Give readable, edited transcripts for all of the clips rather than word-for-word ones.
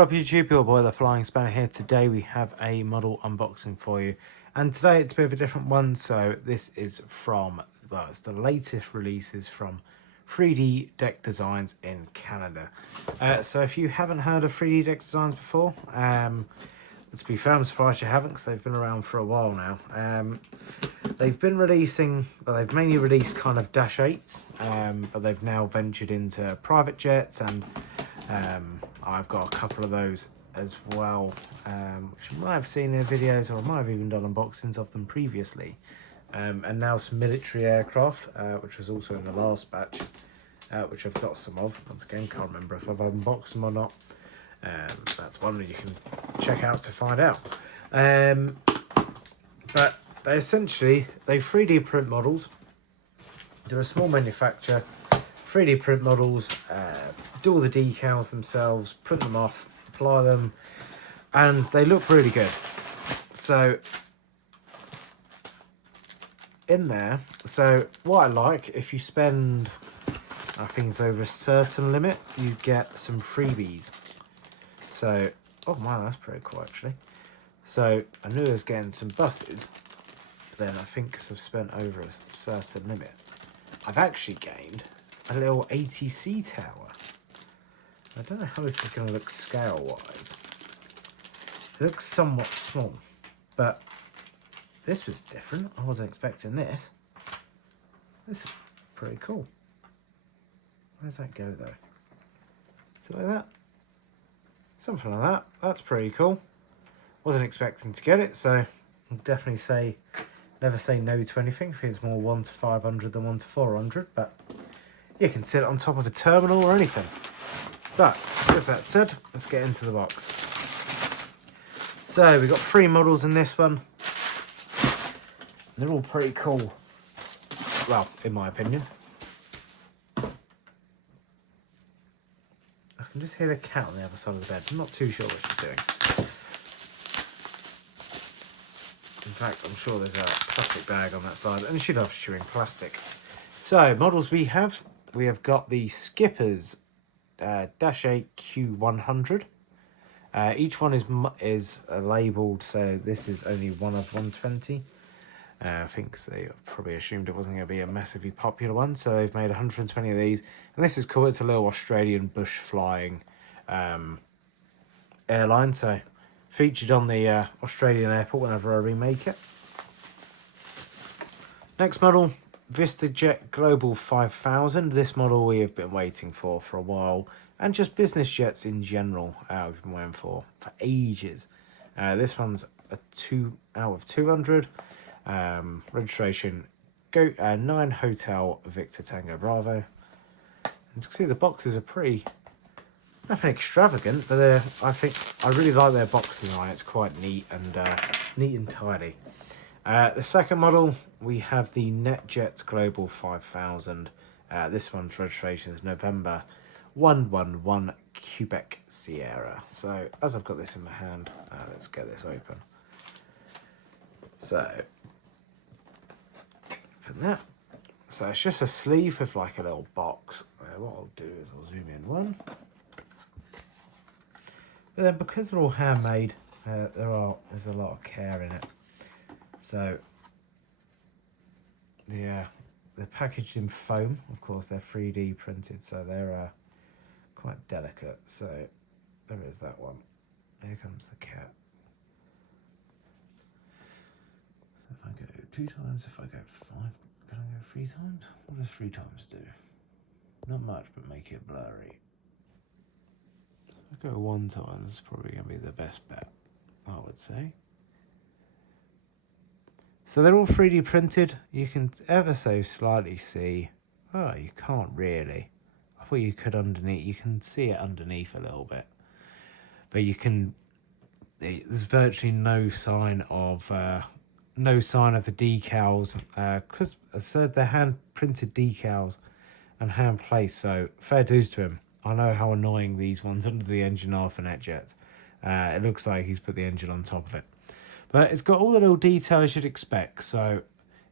What up YouTube, your boy the Flying Spanner here. Today we have a model unboxing for you, and today it's a bit of a different one. So this is from, well, it's the latest releases from 3D Deck Designs in Canada. So if you haven't heard of 3D Deck Designs before, to be fair, I'm surprised you haven't, because they've been around for a while now. They've been releasing, well, they've mainly released kind of Dash 8s, but they've now ventured into private jets, and I've got a couple of those as well, which you might have seen in videos, or I might have even done unboxings of them previously. And now some military aircraft, which was also in the last batch, which I've got some of. Once again, can't remember if I've unboxed them or not. That's one that you can check out to find out. But they 3D print models. They're a small manufacturer. 3D print models, do all the decals themselves, print them off, apply them, and they look really good. So in there, so what I like, if you spend, I think it's over a certain limit, you get some freebies. So, oh man, that's pretty cool actually. So I knew I was getting some buses, but then I think because I've spent over a certain limit, I've actually gained a little ATC tower. I don't know how this is going to look scale-wise. It looks somewhat small, but this was different. I wasn't expecting this. This is pretty cool. Where does that go, though? Is it like that? Something like that. That's pretty cool. Wasn't expecting to get it, so I'll definitely say, never say no to anything. I think it's more 1 to 500 than 1 to 400, but you can sit on top of a terminal or anything. But with that said, let's get into the box. So we've got 3 models in this one. They're all pretty cool. Well, in my opinion. I can just hear the cat on the other side of the bed. I'm not too sure what she's doing. In fact, I'm sure there's a plastic bag on that side, and she loves chewing plastic. So, models we have got the Skippers Dash 8 Q100. Each one is labelled, so this is only one of 120. I think they probably assumed it wasn't going to be a massively popular one, so they've made 120 of these. And this is cool. It's a little Australian bush flying airline, so featured on the Australian airport whenever I remake it. Next model, VistaJet Global 5000. This model we have been waiting for a while, and just business jets in general we've been waiting for ages. This one's a 2 out of 200. Registration 9 Hotel Victor Tango Bravo. And you can see the boxes are pretty, nothing extravagant, but I think I really like their box design. It's quite neat and tidy. The second model, we have the NetJets Global 5000. This one's registration is November 111 Quebec Sierra. So as I've got this in my hand, let's get this open. So open that. So it's just a sleeve with like a little box. What I'll do is I'll zoom in one. But then because they're all handmade, there's a lot of care in it. So they're packaged in foam. Of course, they're 3D printed, so they're quite delicate. So there is that one. Here comes the cat. So if I go 2 times, if I go 5, can I go 3 times? What does 3 times do? Not much, but make it blurry. If I go 1 time, it's probably going to be the best bet, I would say. So they're all 3D printed. You can ever so slightly see. Oh, you can't really. I thought you could underneath. You can see it underneath a little bit. But you can. There's virtually no sign of the decals. Because as I said, they're hand printed decals and hand placed. So fair dues to him. I know how annoying these ones under the engine are for NetJets. It looks like he's put the engine on top of it. But it's got all the little details you'd expect. So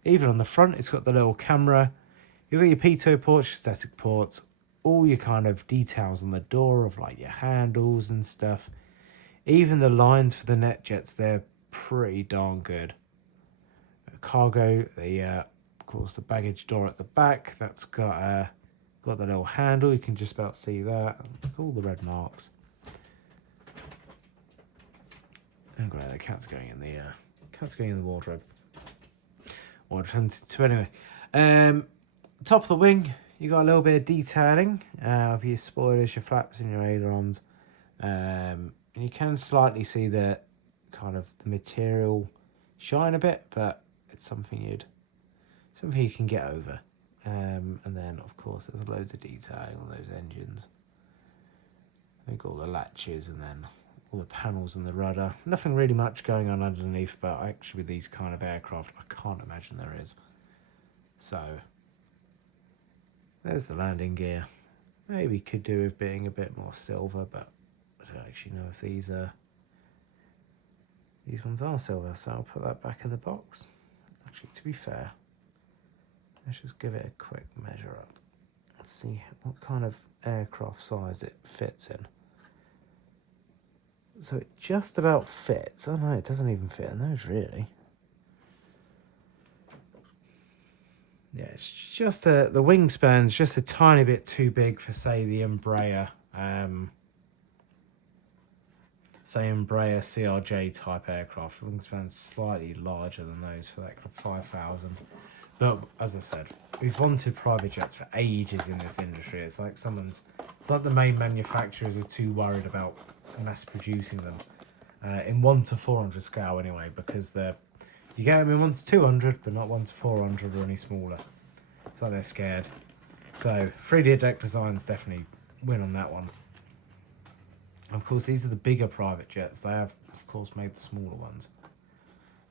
even on the front, it's got the little camera. You've got your pitot ports, your static ports, all your kind of details on the door of like your handles and stuff. Even the lines for the net jets, they're pretty darn good. Cargo, of course the baggage door at the back, that's got the little handle, you can just about see that. Look, all the red marks. And great, the cat's going in the wardrobe. So anyway, top of the wing, you got a little bit of detailing of your spoilers, your flaps, and your ailerons. And you can slightly see the kind of the material shine a bit, but it's something you can get over. And then of course there's loads of detailing on those engines. I think all the latches and then all the panels and the rudder. Nothing really much going on underneath, but actually with these kind of aircraft, I can't imagine there is. So there's the landing gear. Maybe could do with being a bit more silver, but I don't actually know if these ones are silver, so I'll put that back in the box. Actually, to be fair, let's just give it a quick measure up. Let's see what kind of aircraft size it fits in. So it just about fits. Oh no, it doesn't even fit in those really. Yeah, it's just the wingspan's just a tiny bit too big for, say, the Embraer, Embraer CRJ type aircraft. The wingspan's slightly larger than those for that kind of 5,000. But as I said, we've wanted private jets for ages in this industry. It's like the main manufacturers are too worried about mass producing them in 1 to 400 scale anyway, because you get them in 1 to 200, but not 1 to 400 or any smaller. It's like they're scared. So 3DDesignDeck designs definitely win on that one. Of course, these are the bigger private jets. They have, of course, made the smaller ones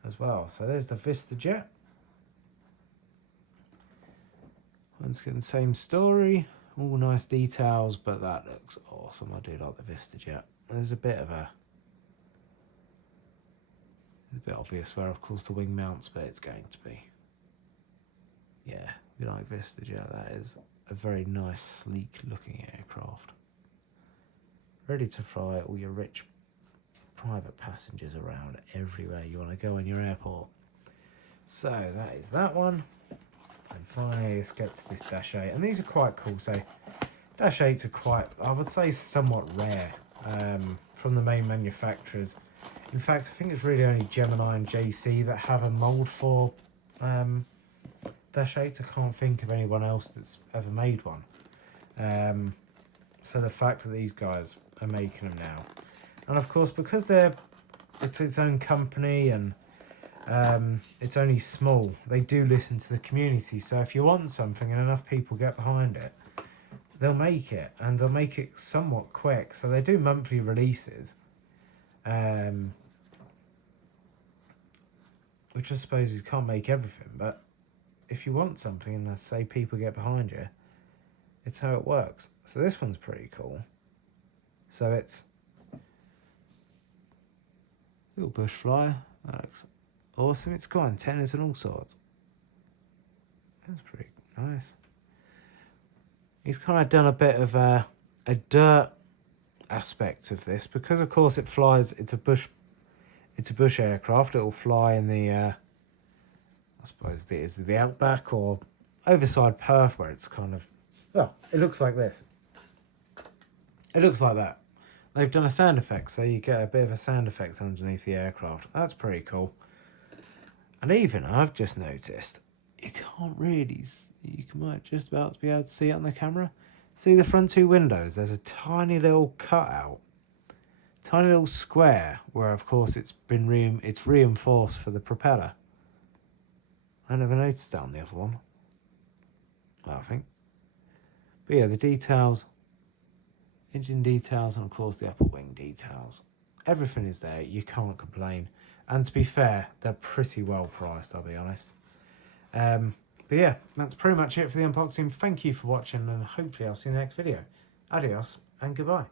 as well. So there's the Vista jet. Once again, same story. All nice details, but that looks awesome. I do like the Vista jet. There's a bit obvious where, of course, the wing mounts, but it's going to be. Yeah, we like Vista jet. That is a very nice, sleek looking aircraft. Ready to fly all your rich private passengers around everywhere you want to go in your airport. So that is that one. And finally, let's get to this Dash 8. And these are quite cool. So Dash 8s are quite, I would say, somewhat rare from the main manufacturers. In fact, I think it's really only Gemini and JC that have a mould for Dash 8s. I can't think of anyone else that's ever made one. So the fact that these guys are making them now. And of course, because it's its own company and it's only small, they do listen to the community. So if you want something and enough people get behind it, they'll make it, and they'll make it somewhat quick. So they do monthly releases, which I suppose you can't make everything, but if you want something and let's say people get behind you, it's how it works. So this one's pretty cool. So it's a little bush flyer. That looks awesome. It's got antennas and all sorts. That's pretty nice. He's kind of done a bit of a dirt aspect of this because, of course, it flies. It's a bush aircraft. It will fly in the, I suppose it is the outback or overside Perth, where it's kind of, well, it looks like this. It looks like that. They've done a sound effect, so you get a bit of a sound effect underneath the aircraft. That's pretty cool. And even I've just noticed, you can't really, you might just about be able to see it on the camera. See the front two windows? There's a tiny little cutout, tiny little square where, of course, it's reinforced for the propeller. I never noticed that on the other one. Well, I think. But yeah, the details, engine details, and of course the upper wing details. Everything is there. You can't complain. And to be fair, they're pretty well priced, I'll be honest. But yeah, that's pretty much it for the unboxing. Thank you for watching, and hopefully I'll see you in the next video. Adios and goodbye.